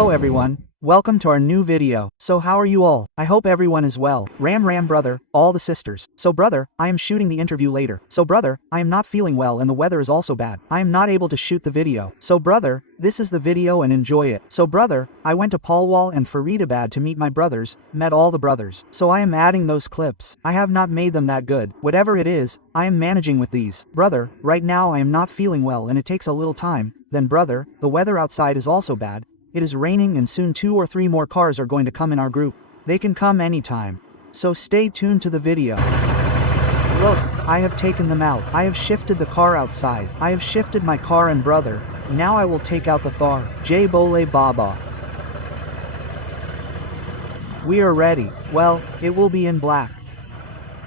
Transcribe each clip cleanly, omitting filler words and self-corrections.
Hello everyone, welcome to our new video. So how are you all? I hope everyone is well. Ram brother, all the sisters. So brother, I am shooting the interview later. So brother, I am not feeling well and the weather is also bad. I am not able to shoot the video. So brother, this is the video and enjoy it. So brother, I went to Palwal and Faridabad to meet my brothers, met all the brothers. So I am adding those clips. I have not made them that good. Whatever it is, I am managing with these. Brother, right now I am not feeling well and it takes a little time. Then brother, the weather outside is also bad. It is raining and soon 2 or 3 more cars are going to come in our group. They can come anytime. So stay tuned to the video. Look, I have taken them out. I have shifted the car outside. I have shifted my car and brother. Now I will take out the Thar. Jai Bole Baba. We are ready. Well, it will be in black.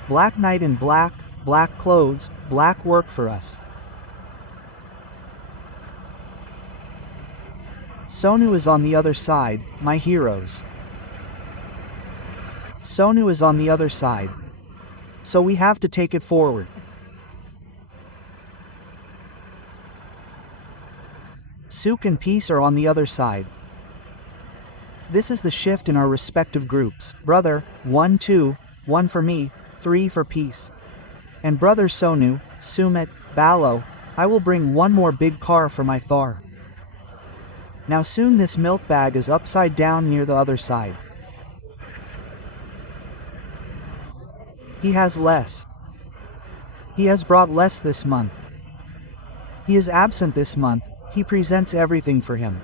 Black night in black, black clothes, black work for us. Sonu is on the other side, my heroes. Sonu is on the other side. So we have to take it forward. Suk and Peace are on the other side. This is the shift in our respective groups. Brother, 1 2, 1 for me, 3 for Peace. And brother Sonu, Sumit, Balo, I will bring one more big car for my Thar. Now soon this milk bag is upside down near the other side. He has less. He has brought less this month. He is absent this month, he presents everything for him.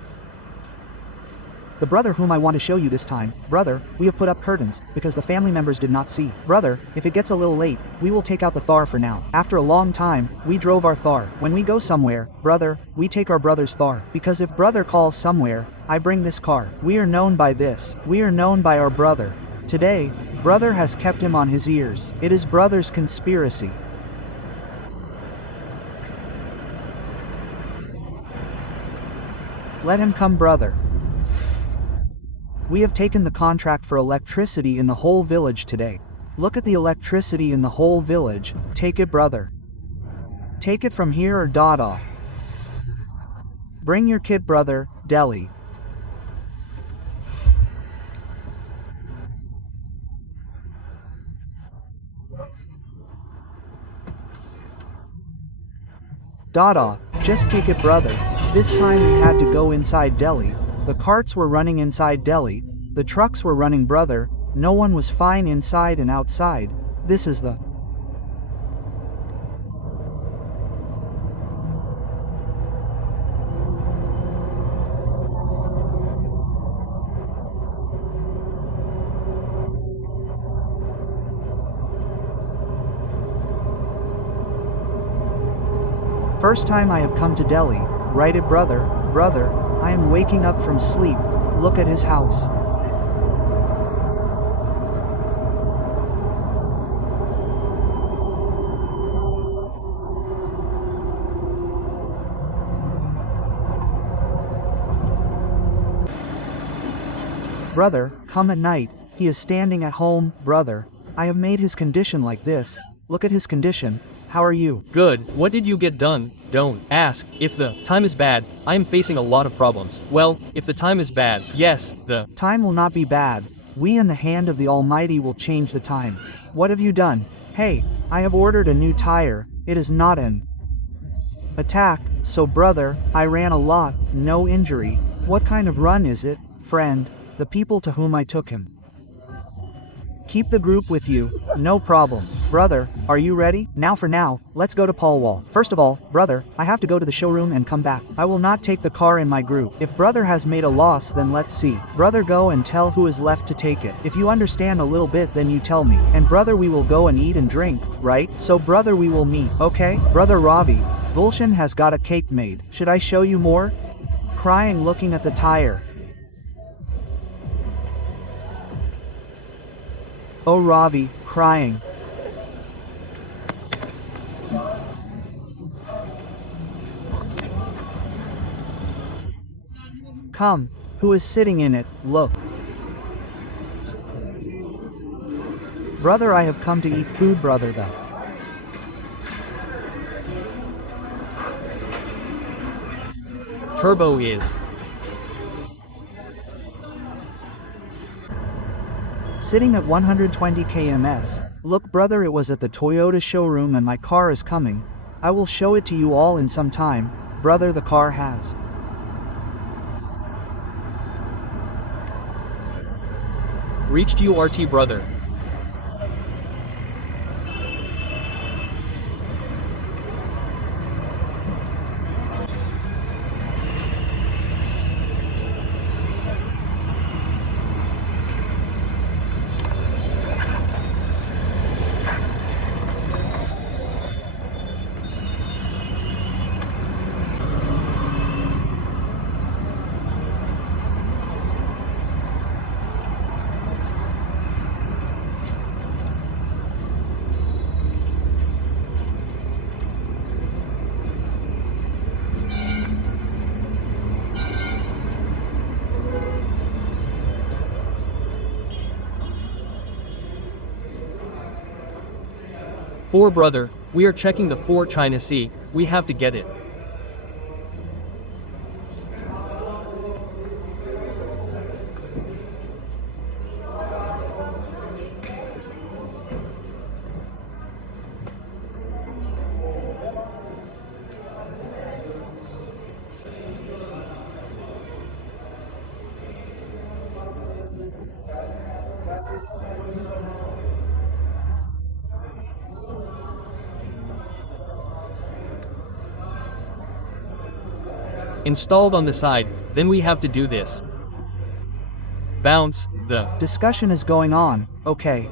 The brother whom I want to show you this time, brother, we have put up curtains, because the family members did not see. Brother, if it gets a little late, we will take out the Thar for now. After a long time, we drove our Thar. When we go somewhere, brother, we take our brother's Thar. Because if brother calls somewhere, I bring this car. We are known by this. We are known by our brother. Today, brother has kept him on his ears. It is brother's conspiracy. Let him come, brother. We have taken the contract for electricity in the whole village today. Look at the electricity in the whole village. Take it, brother. Take it from here or Dada. Bring your kit, brother, Delhi. Dada, just take it, brother. This time we had to go inside Delhi. The carts were running inside Delhi, the trucks were running, brother, no one was fine inside and outside. This is the first time I have come to Delhi. Right it, brother, brother. I am waking up from sleep. Look at his house. Brother, come at night. He is standing at home, brother. I have made his condition like this. Look at his condition. How are you? Good. What did you get done? Don't ask. If the time is bad, I am facing a lot of problems. Well, if the time is bad, yes, the time will not be bad. We in the hand of the Almighty will change the time. What have you done? Hey, I have ordered a new tire. It is not an attack. So brother, I ran a lot, no injury. What kind of run is it, friend? The people to whom I took him. Keep the group with you, no problem. Brother, are you ready? Now for now, let's go to Palwal. First of all, brother, I have to go to the showroom and come back. I will not take the car in my group. If brother has made a loss, then let's see. Brother, go and tell who is left to take it. If you understand a little bit, then you tell me. And brother, we will go and eat and drink, right? So brother, we will meet, okay? Brother Ravi, Gulshan has got a cake made. Should I show you more? Crying looking at the tire. Oh Ravi, crying. Come, who is sitting in it, look. Brother, I have come to eat food, brother, though. Turbo is Sitting at 120 kms. Look brother, it was at the Toyota showroom and my car is coming. I will show it to you all in some time. Brother, the car has reached URT, brother. Four, brother, we are checking the 4 China Sea, we have to get it. Installed on the side, then we have to do this. Bounce, the discussion is going on, okay.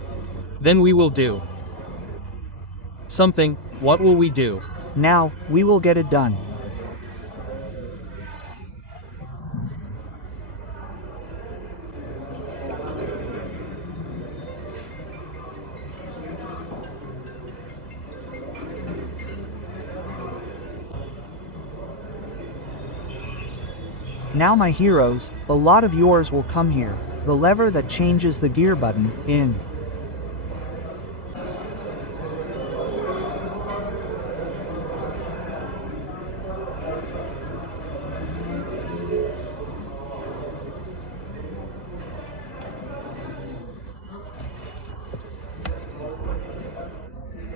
Then we will do something. What will we do? Now, we will get it done. Now my heroes, a lot of yours will come here. The lever that changes the gear button, in.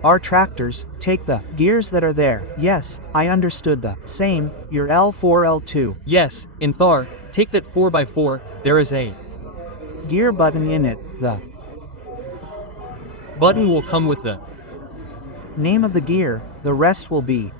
Our tractors, take the gears that are there. Yes, I understood the same, your L4 L2. Yes, in Thar, take that 4x4, there is a gear button in it, the button will come with the name of the gear, the rest will be.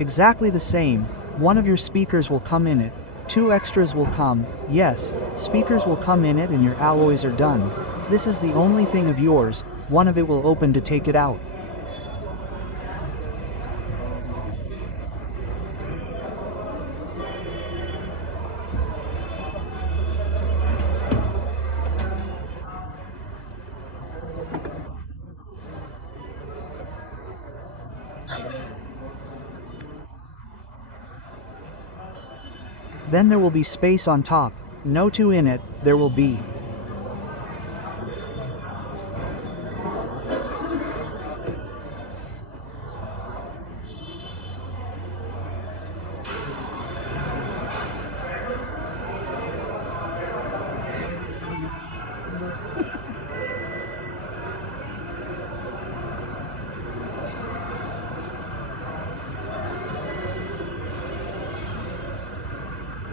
Exactly the same. One of your speakers will come in it. 2 extras will come. Yes, speakers will come in it and your alloys are done. This is the only thing of yours. One of it will open to take it out. Then there will be space on top. No 2 in it, there will be.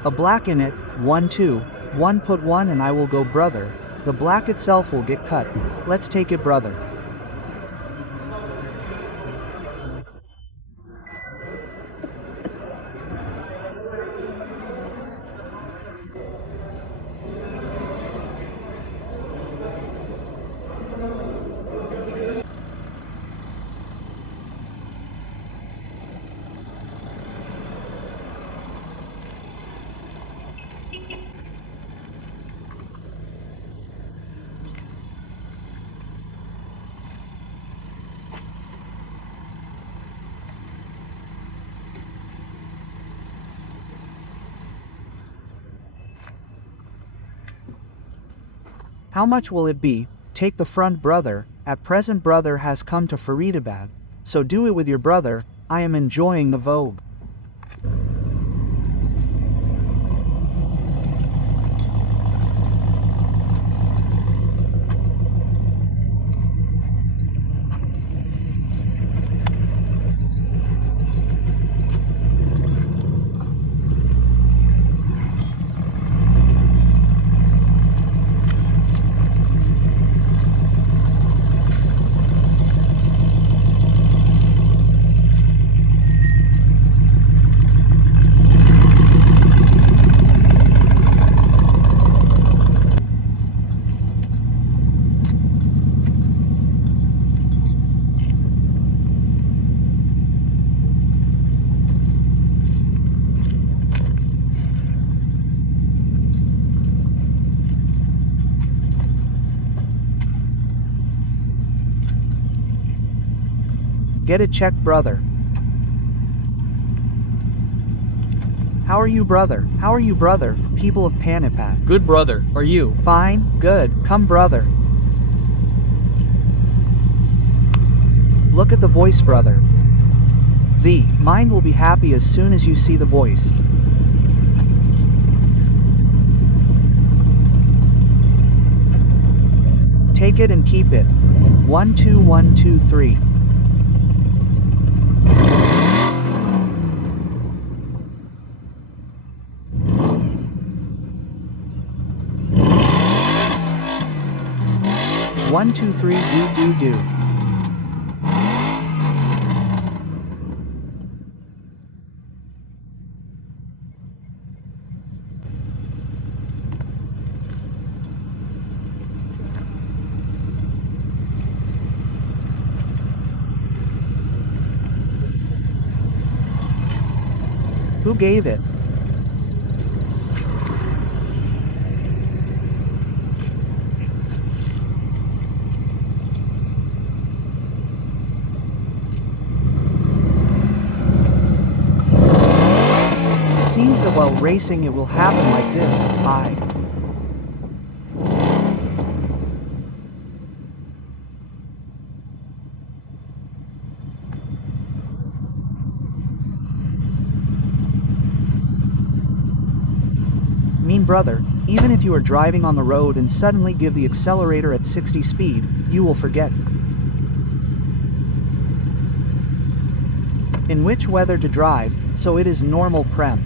A black in it, 1 2, 1 put 1 and I will go brother. The black itself will get cut. Let's take it brother. How much will it be? Take the front brother. At present brother has come to Faridabad, so do it with your brother. I am enjoying the Vogue. Get it checked, brother. How are you, brother? How are you, brother? People of Panipat. Good, brother. Are you? Fine, good. Come, brother. Look at the voice, brother. The mind will be happy as soon as you see the voice. Take it and keep it. 1 2 1 2 3. One, two, three, do. Who gave it? It seems that while racing it will happen like this. Mean brother, even if you are driving on the road and suddenly give the accelerator at 60 speed, you will forget in which weather to drive, so it is normal prem.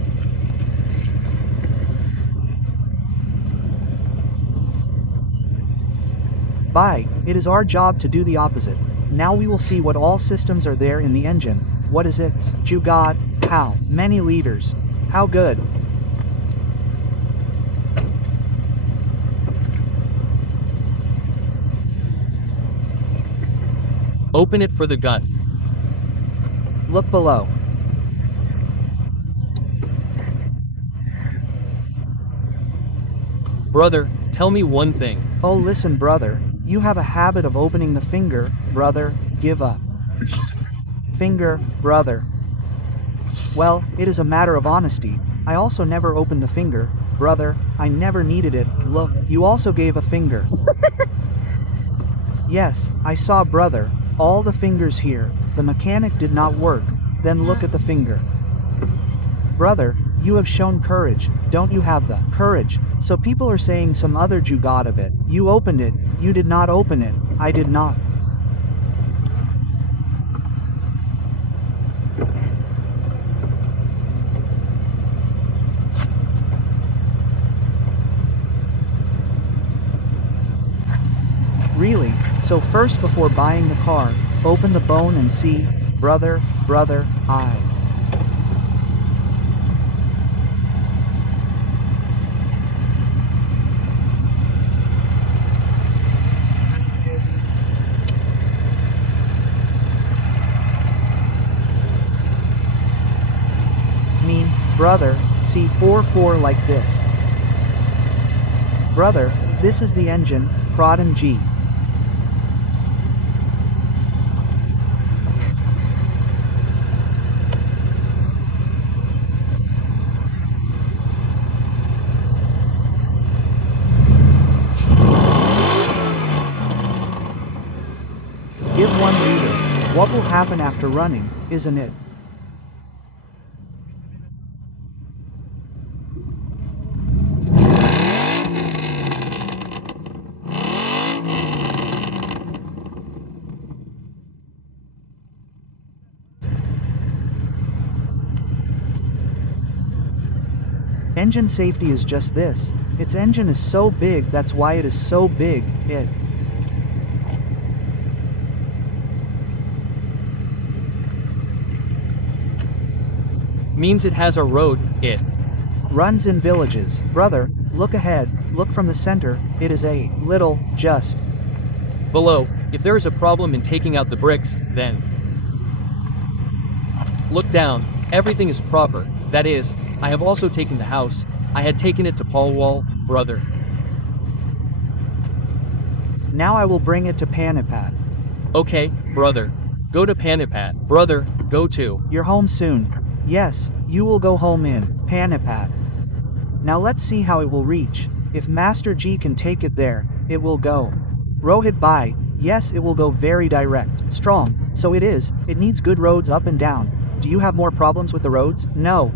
Bye, it is our job to do the opposite. Now we will see what all systems are there in the engine. What is its God? How many liters? How good? Open it for the gun. Look below. Brother, tell me one thing. Oh, listen, brother. You have a habit of opening the finger, brother. Give up. Finger, brother. Well, it is a matter of honesty. I also never opened the finger, brother. I never needed it. Look, you also gave a finger. Yes, I saw, brother. All the fingers here. The mechanic did not work. Then look at the finger. Brother, you have shown courage. Don't you have the courage? So people are saying some other Jew got of it. You opened it. You did not open it. I did not. Really? So first before buying the car, open the bone and see, brother, I. Mean, brother, see 4 like this. Brother, this is the engine, Prodden G. What will happen after running, isn't it? Engine safety is just this. Its engine is so big, that's why it is so big. It Means it has a road, it runs in villages. Brother, look ahead, look from the center, it is a little, just. below. If there is a problem in taking out the bricks, then look down. Everything is proper. That is, I have also taken the house. I had taken it to Palwal, brother. Now I will bring it to Panipat. Okay, brother. Go to Panipat. Brother, go to. You're home soon. Yes, you will go home in Panipat. Now let's see how it will reach. If Master G can take it there, it will go. Rohit by, yes, it will go very direct, strong, so it is, it needs good roads up and down. Do you have more problems with the roads? No,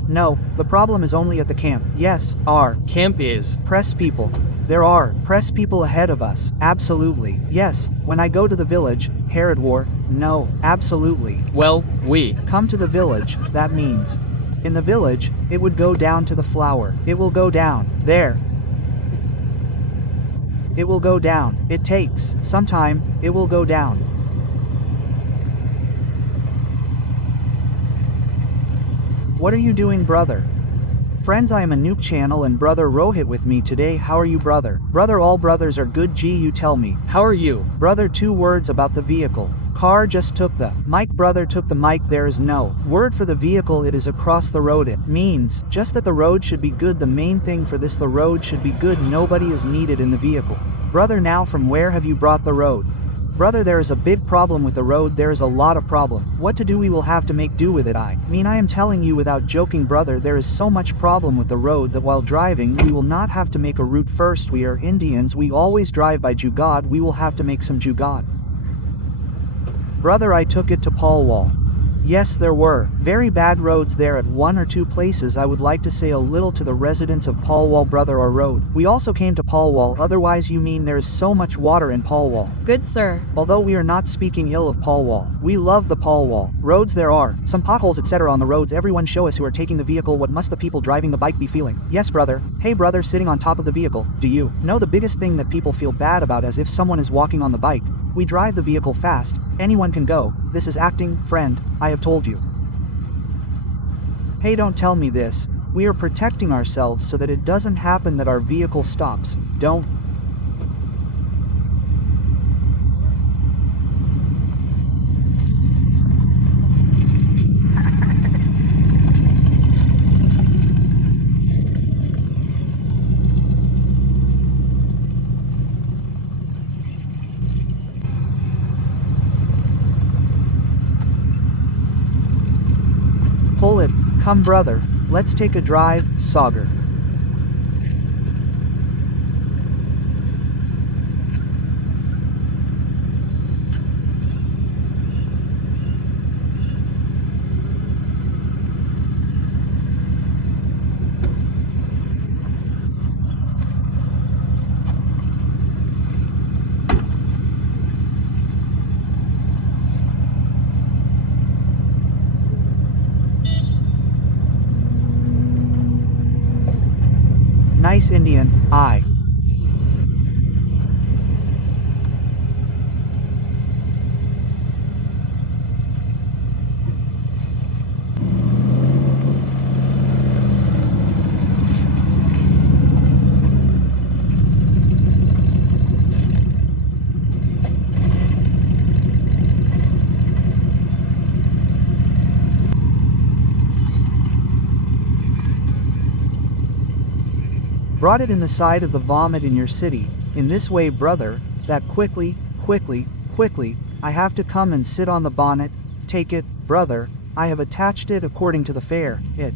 the problem is only at the camp. Yes, our Camp is. press people. There are press people ahead of us. Absolutely. Yes, when I go to the village, Haradwar, no, absolutely. Well, we. Come to the village, that means. In the village, it would go down to the flower. It will go down. There. It will go down. It takes some time. It will go down. What are you doing, brother? Friends, I am a noob channel and brother Rohit with me today. How are you, brother? Brother, all brothers are good. G, you tell me. How are you? Brother, 2 words about the vehicle. Car just took the mic. Brother took the mic. There is no word for the vehicle. It is across the road. It means just that the road should be good. The main thing for this, the road should be good. Nobody is needed in the vehicle. Brother, now from where have you brought the road? Brother, there is a big problem with the road. There is a lot of problem. What to do? We will have to make do with it. I am telling you without joking, brother, there is so much problem with the road that while driving we will not have to make a route first. We are Indians, we always drive by Jugad. We will have to make some Jugad. Brother, I took it to Palwal. Yes, there were very bad roads there at 1 or 2 places. I would like to say a little to the residents of Palwal, brother, our road. We also came to Palwal. Otherwise, you mean there is so much water in Palwal. Good sir. Although we are not speaking ill of Palwal, we love the Palwal. Roads, there are some potholes etc. on the roads. Everyone show us who are taking the vehicle. What must the people driving the bike be feeling? Yes, brother. Hey, brother, sitting on top of the vehicle. Do you know the biggest thing that people feel bad about as if someone is walking on the bike? We drive the vehicle fast. Anyone can go. This is acting, friend. I have told you. Hey, don't tell me this. We are protecting ourselves so that it doesn't happen that our vehicle stops. Don't. Pull it. Come, brother. Let's take a drive, Sagar. Nice Indian, I. Brought it in the side of the vomit in your city, in this way, brother, that quickly, I have to come and sit on the bonnet, take it, brother, I have attached it according to the fare, it.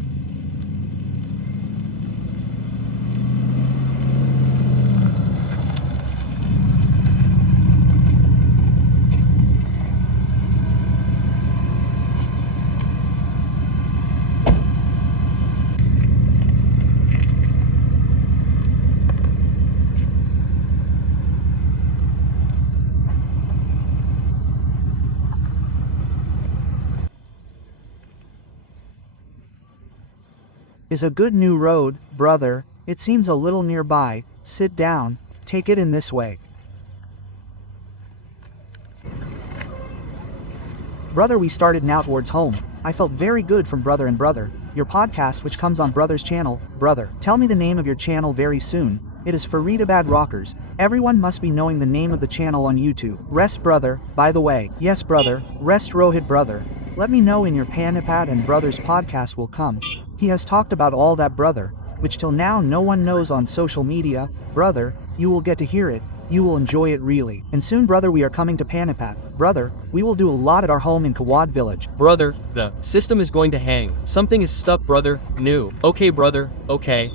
is a good new road, brother. It seems a little nearby. Sit down, take it in this way. Brother, we started now towards home. I felt very good from brother and brother. Your podcast which comes on brother's channel, brother. Tell me the name of your channel very soon. It is Faridabad Rockers. Everyone must be knowing the name of the channel on YouTube. Rest brother, by the way. Yes brother, rest Rohit brother. Let me know in your Panipat and brother's podcast will come. He has talked about all that brother, which till now no one knows on social media. Brother, you will get to hear it. You will enjoy it really. And soon brother we are coming to Panipat. Brother, we will do a lot at our home in Kawad village. Brother, the system is going to hang. Something is stuck brother, new. Okay brother, okay.